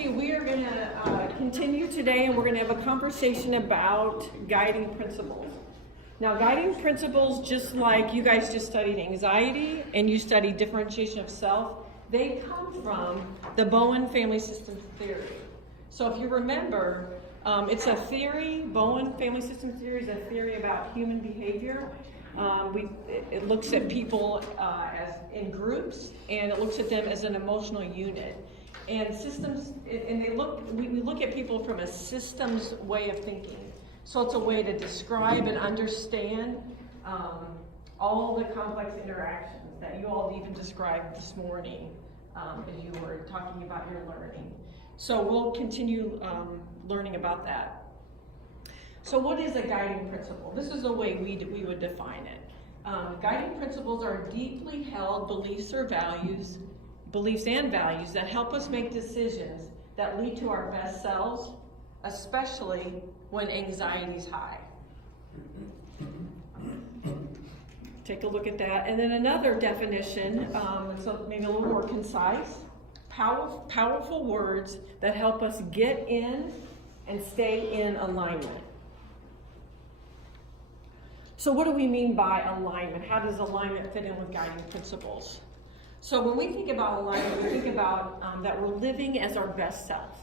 you. We are going to continue today, and we're going to have a conversation about guiding principles. Now, guiding principles, just like you guys just studied anxiety and you studied differentiation of self, they come from the Bowen family systems theory. So if you remember, it's a theory. Bowen family systems theory is a theory about human behavior. It looks at people as in groups, and it looks at them as an emotional unit. And systems, and we look at people from a systems way of thinking. So it's a way to describe and understand all the complex interactions that you all even described this morning as you were talking about your learning. So we'll continue learning about that. So what is a guiding principle? This is the way we would define it. Guiding principles are deeply held beliefs and values that help us make decisions that lead to our best selves, especially when anxiety is high. Take a look at that. And then another definition, so maybe a little more concise, powerful words that help us get in and stay in alignment. So what do we mean by alignment? How does alignment fit in with guiding principles? So when we think about alignment, we think about that we're living as our best self.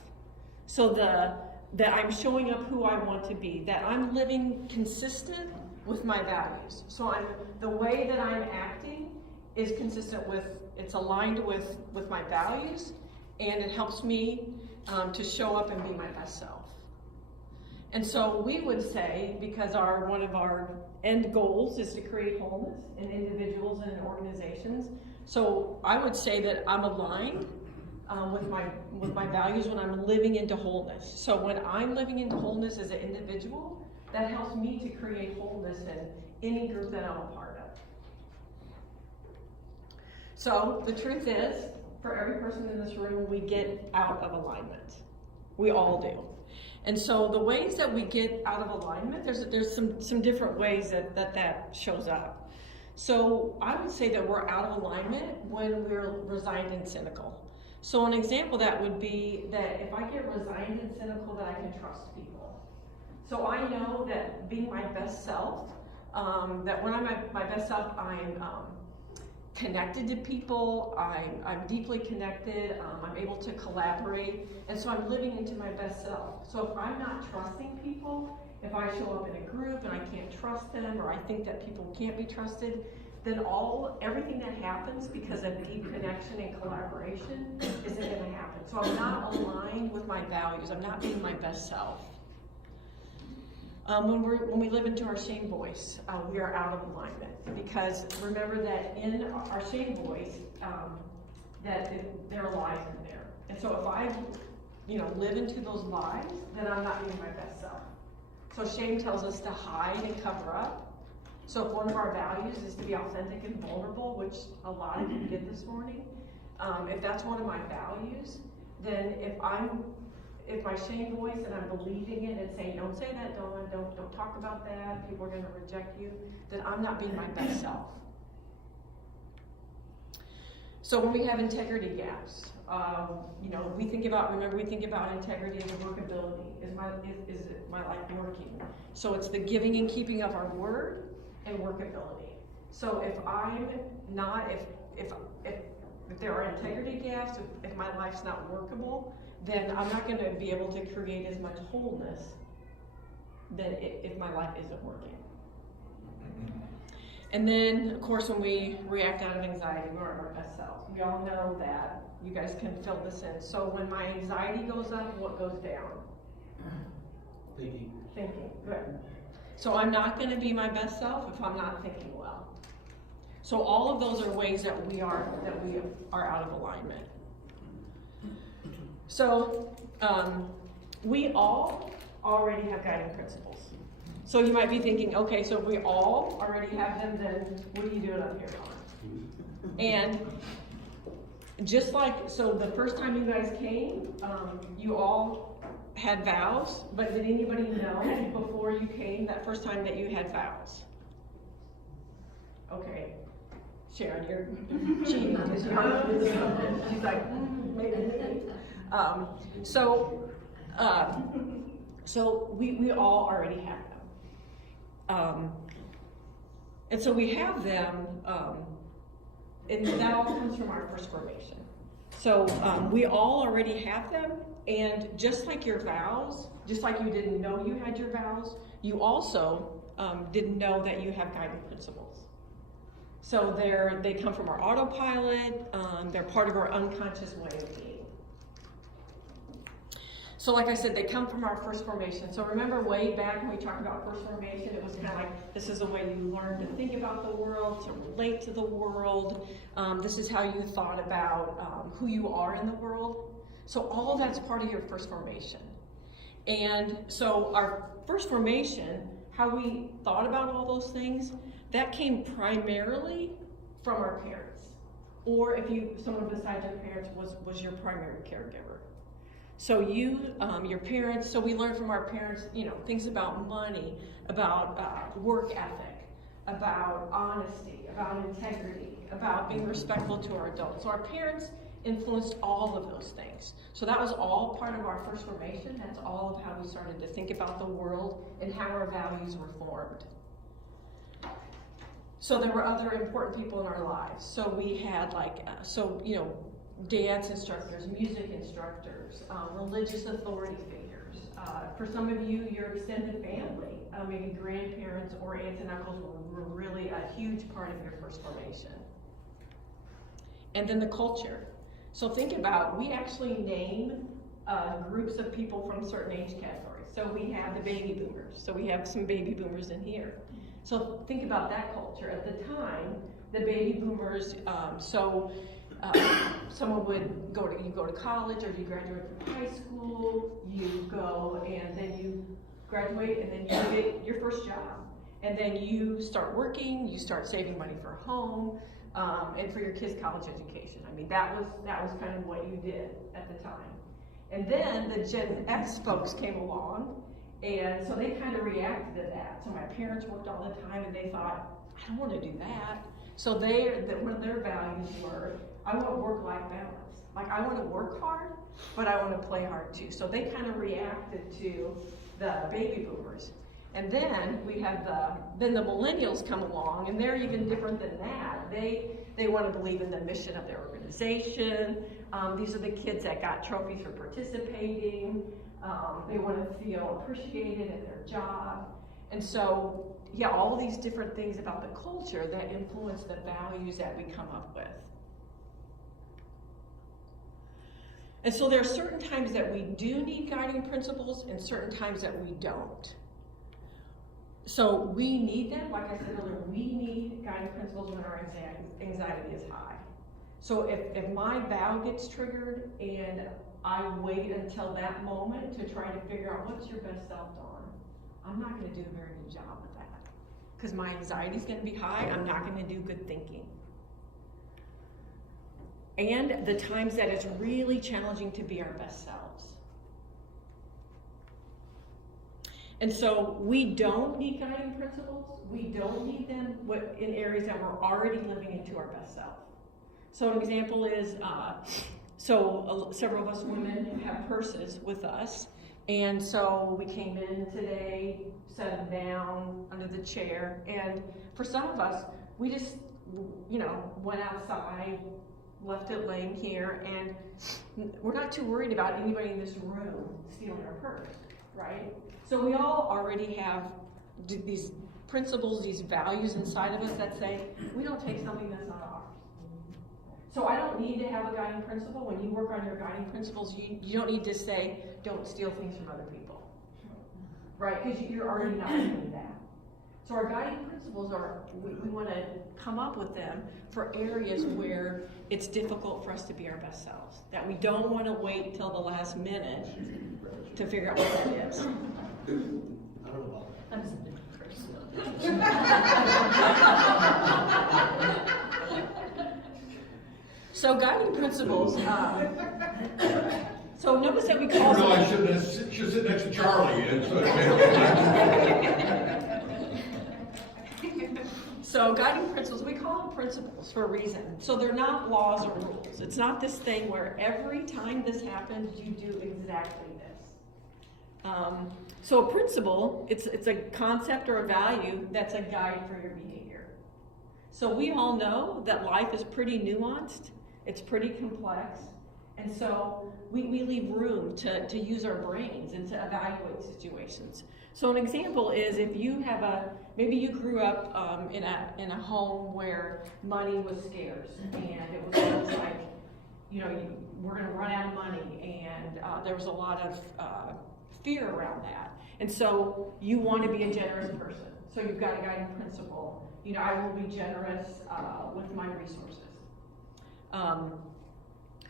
So that I'm showing up who I want to be, that I'm living consistent with my values. So the way that I'm acting is consistent with, it's aligned with my values, and it helps me to show up and be my best self. And so we would say, because one of our end goals is to create wholeness in individuals and in organizations, so I would say that I'm aligned with my values when I'm living into wholeness. So when I'm living into wholeness as an individual, that helps me to create wholeness in any group that I'm a part of. So the truth is, for every person in this room, we get out of alignment. We all do. And so the ways that we get out of alignment, there's some different ways that shows up. So I would say that we're out of alignment when we're resigned and cynical. So an example that would be that if I get resigned and cynical, that I can trust people. So I know that being my best self, that when I'm my best self, I'm connected to people, I'm deeply connected, I'm able to collaborate, and so I'm living into my best self. So if I'm not trusting people, if I show up in a group and I can't trust them, or I think that people can't be trusted, then everything that happens because of deep connection and collaboration isn't going to happen. So I'm not aligned with my values. I'm not being my best self. When we live into our shame voice, we are out of alignment, because remember that in our shame voice, there are lies in there. And so if I, live into those lies, then I'm not being my best self. So shame tells us to hide and cover up. So if one of our values is to be authentic and vulnerable, which a lot of you did this morning, if that's one of my values, then if my shame voice and I'm believing it and saying, don't say that, don't talk about that, people are going to reject you, then I'm not being my best self. So when we have integrity gaps, we think about integrity as a workability. Is my life working? So it's the giving and keeping of our word and workability. So if I'm not, if there are integrity gaps, if my life's not workable, then I'm not going to be able to create as much wholeness than if my life isn't working. And then, of course, when we react out of anxiety, we aren't our best selves. We all know that. You guys can fill this in. So when my anxiety goes up, what goes down? Thinking. Good. So I'm not going to be my best self if I'm not thinking well. So all of those are ways that we are out of alignment. So we all already have guiding principles. So you might be thinking, okay, so if we all already have them, then what are you doing up here, Donna? And just so the first time you guys came, you all had vows, but did anybody know before you came that first time that you had vows? Okay, Sharon, you're cheating because she's like, maybe. So we all already have them. And so we have them, and that all comes from our first formation. So we all already have them, and just like your vows, just like you didn't know you had your vows, you also didn't know that you have guiding principles. So they come from our autopilot, they're part of our unconscious way of being. So like I said, they come from our first formation. So remember way back when we talked about first formation, it was kind of like, this is the way you learn to think about the world, to relate to the world. This is how you thought about who you are in the world. So all of that's part of your first formation. And so our first formation, how we thought about all those things, that came primarily from our parents. Or if someone besides your parents was your primary caregiver. So your parents, so we learn from our parents, things about money, about work ethic, about honesty, about integrity, about being respectful to our adults. So our parents influenced all of those things. So that was all part of our first formation. That's all of how we started to think about the world and how our values were formed. So there were other important people in our lives. So we had dance instructors, music instructors, religious authority figures. For some of you, your extended family, maybe grandparents or aunts and uncles were really a huge part of your first formation. And then the culture. So think about, we actually name groups of people from certain age categories. So we have the baby boomers. So we have some baby boomers in here. So think about that culture. At the time, the baby boomers, someone would you go to college, or you graduate from high school, you go and then you graduate and then you get your first job. And then you start working, you start saving money for a home, and for your kids' college education. I mean, that was kind of what you did at the time. And then the Gen X folks came along, and so they kind of reacted to that. So my parents worked all the time and they thought, I don't want to do that. So one of their values were, I want work-life balance. Like, I want to work hard, but I want to play hard too. So they kind of reacted to the baby boomers. And then we have the millennials come along, and they're even different than that. They want to believe in the mission of their organization. These are the kids that got trophies for participating. They want to feel appreciated at their job. And so, yeah, all of these different things about the culture that influence the values that we come up with. And so there are certain times that we do need guiding principles and certain times that we don't. So we need them, like I said earlier, we need guiding principles when our anxiety is high. So if my vow gets triggered and I wait until that moment to try to figure out what's your best self, Dawn, I'm not going to do a very good job with that. Because my anxiety is going to be high, I'm not going to do good thinking. And the times that it's really challenging to be our best selves. And so we don't need guiding principles. We don't need them in areas that we're already living into our best self. So an example is, several of us women have purses with us. And so we came in today, set them down under the chair. And for some of us, we just, went outside, left it laying here, and we're not too worried about anybody in this room stealing our purse, right? So we all already have these principles, these values inside of us that say, we don't take something that's not ours. So I don't need to have a guiding principle. When you work on your guiding principles, you don't need to say, don't steal things from other people, right? Because you're already not doing that. So our guiding principles are, we want to come up with them for areas where it's difficult for us to be our best selves. That we don't want to wait till the last minute to figure out what that is. I don't know about that. I'm something personal. So guiding principles, so notice that we call I should sit next to So guiding principles, we call them principles for a reason. So they're not laws or rules. It's not this thing where every time this happens, you do exactly this. So a principle, it's a concept or a value that's a guide for your behavior. So we all know that life is pretty nuanced. It's pretty complex. And so we leave room to use our brains and to evaluate situations. So an example is if you have maybe you grew up in a home where money was scarce and it was just like, we're going to run out of money, and there was a lot of fear around that. And so you want to be a generous person. So you've got a guiding principle. I will be generous with my resources.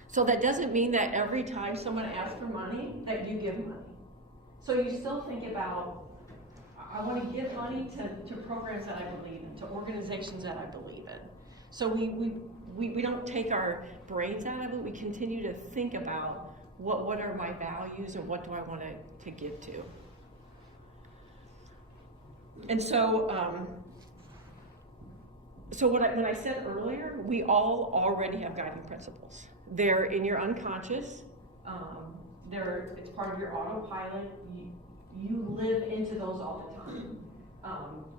So that doesn't mean that every time someone asks for money that you give money. So you still think about, I want to give money to programs that I believe in, to organizations that I believe in. So we don't take our brains out of it. We continue to think about what are my values and what do I want to give to. And so, when I said earlier, we all already have guiding principles. They're in your unconscious. It's part of your autopilot. You live into those all the time.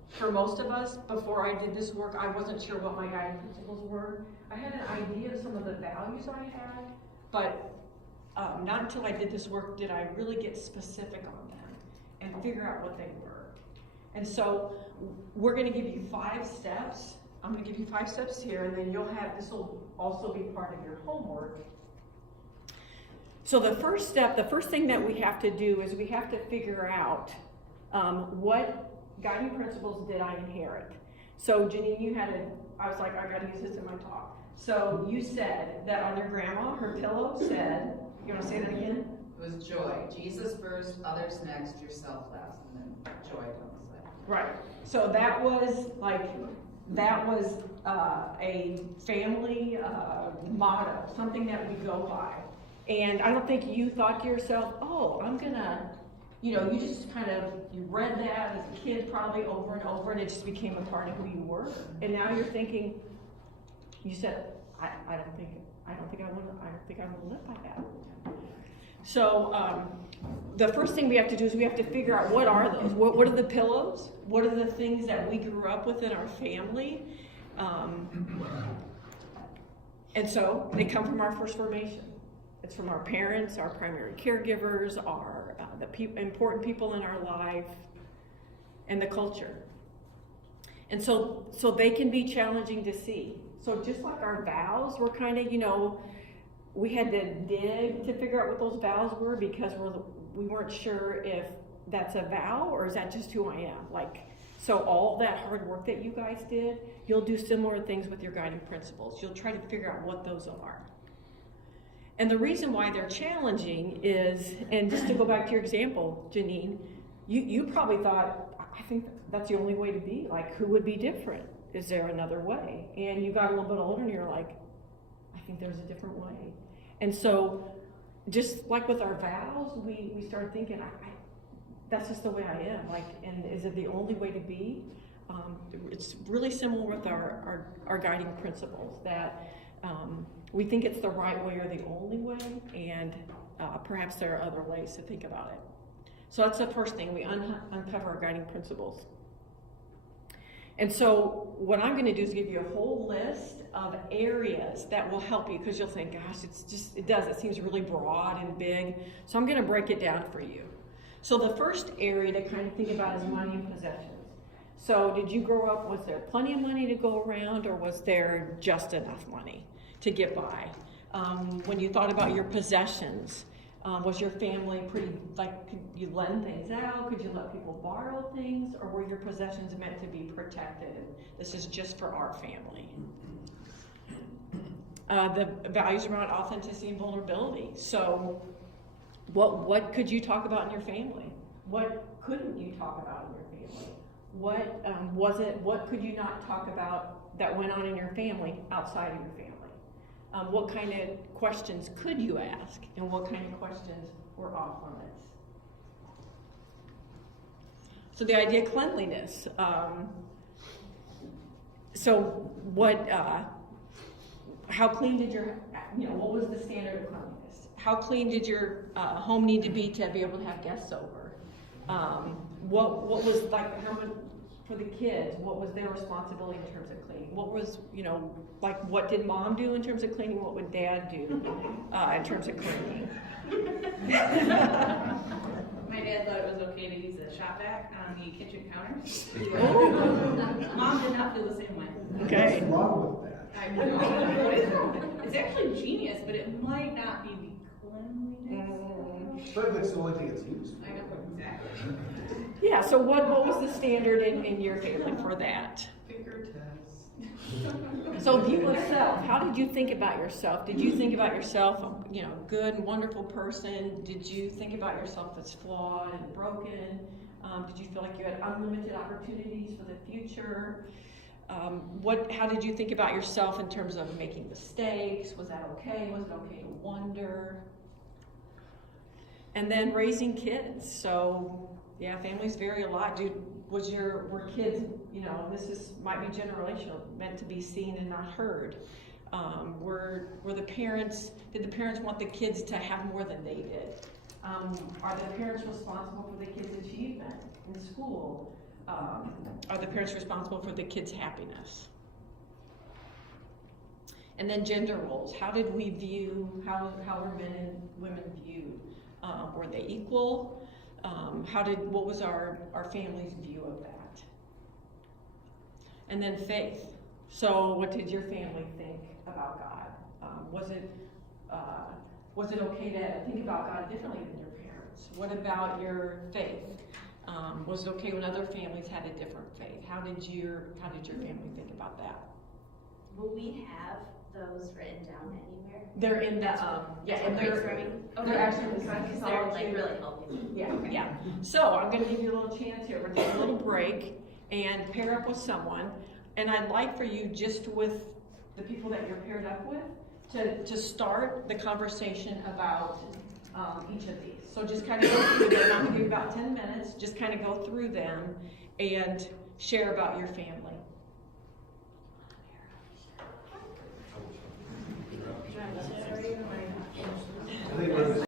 For most of us, before I did this work, I wasn't sure what my guiding principles were. I had an idea of some of the values I had, but not until I did this work did I really get specific on them and figure out what they were. And so we're going to give you 5 steps. I'm going to give you 5 steps here, and then this will also be part of your homework. So the first thing that we have to do is we have to figure out what guiding principles did I inherit. So Janine, I was like, I got to use this in my talk. So you said that on your grandma, her pillow said, you want to say that again? It was joy. Jesus first, others next, yourself last, and then joy comes later. Right. So that was a family motto, something that we go by. And I don't think you thought to yourself, oh, I'm gonna, you just you read that as a kid probably over and over, and it just became a part of who you were. And now you're thinking, you said, I don't think I want to live by that. So the first thing we have to do is we have to figure out what are those. What are the pillows? What are the things that we grew up with in our family? And so they come from our first formation. It's from our parents, our primary caregivers, the important people in our life, and the culture. And so they can be challenging to see. So just like our vows, we're kind of, we had to dig to figure out what those vows were because we weren't sure if that's a vow or is that just who I am. So all that hard work that you guys did, you'll do similar things with your guiding principles. You'll try to figure out what those are. And the reason why they're challenging is, and just to go back to your example, Janine, you probably thought, I think that's the only way to be. Who would be different? Is there another way? And you got a little bit older and you're like, I think there's a different way. And so just like with our vows, we started thinking, that's just the way I am. And is it the only way to be? It's really similar with our guiding principles that we think it's the right way or the only way, and perhaps there are other ways to think about it. So that's the first thing, we uncover our guiding principles. And so what I'm going to do is give you a whole list of areas that will help you, because you'll think, gosh, it seems really broad and big. So I'm going to break it down for you. So the first area to kind of think about is money and possessions. So did you grow up, was there plenty of money to go around, or was there just enough money to get by? When you thought about your possessions, was your family pretty, could you lend things out? Could you let people borrow things? Or were your possessions meant to be protected? And this is just for our family. The values around authenticity and vulnerability. So what could you talk about in your family? What couldn't you talk about in your family? What could you not talk about that went on in your family outside of your family? What kind of questions could you ask, and what kind of questions were off limits? So the idea of cleanliness. So what, how clean did your, what was the standard of cleanliness? How clean did your home need to be able to have guests over? What was like, how much, for the kids, what was their responsibility in terms of cleaning? What was, like what did mom do in terms of cleaning? What would dad do in terms of cleaning? My dad thought it was okay to use a shop vac on the kitchen counter. Oh. Mom did not feel the same way. Okay. What's wrong with that? I know. It's actually genius, but it might not be the cleanliness. But if it's the only thing it's used for. I know, exactly. Yeah, so what was the standard in your family for that? Finger test. So view of self, how did you think about yourself? Did you think about yourself, good and wonderful person? Did you think about yourself as flawed and broken? Did you feel like you had unlimited opportunities for the future? How did you think about yourself in terms of making mistakes? Was that okay? Was it okay to wonder? And then raising kids. So yeah, families vary a lot. Were kids, might be generational, meant to be seen and not heard? Did the parents want the kids to have more than they did? Are the parents responsible for the kids' achievement in school? Are the parents responsible for the kids' happiness? And then gender roles. How did we view, how were men and women viewed? Were they equal? What was our family's view of that? And then faith. So what did your family think about God? Was it okay to think about God differently than your parents? What about your faith? Was it okay when other families had a different faith? How did your family think about that? Will we have those written down anywhere? They're in the and they're actually inside the They're like really helpful. Yeah. So I'm going to give you a little chance here. We're going to take a little break and pair up with someone. And I'd like for you, just with the people that you're paired up with, to start the conversation about each of these. So just kind of go through them. I'm going to give you about 10 minutes. Just kind of go through them and share about your family.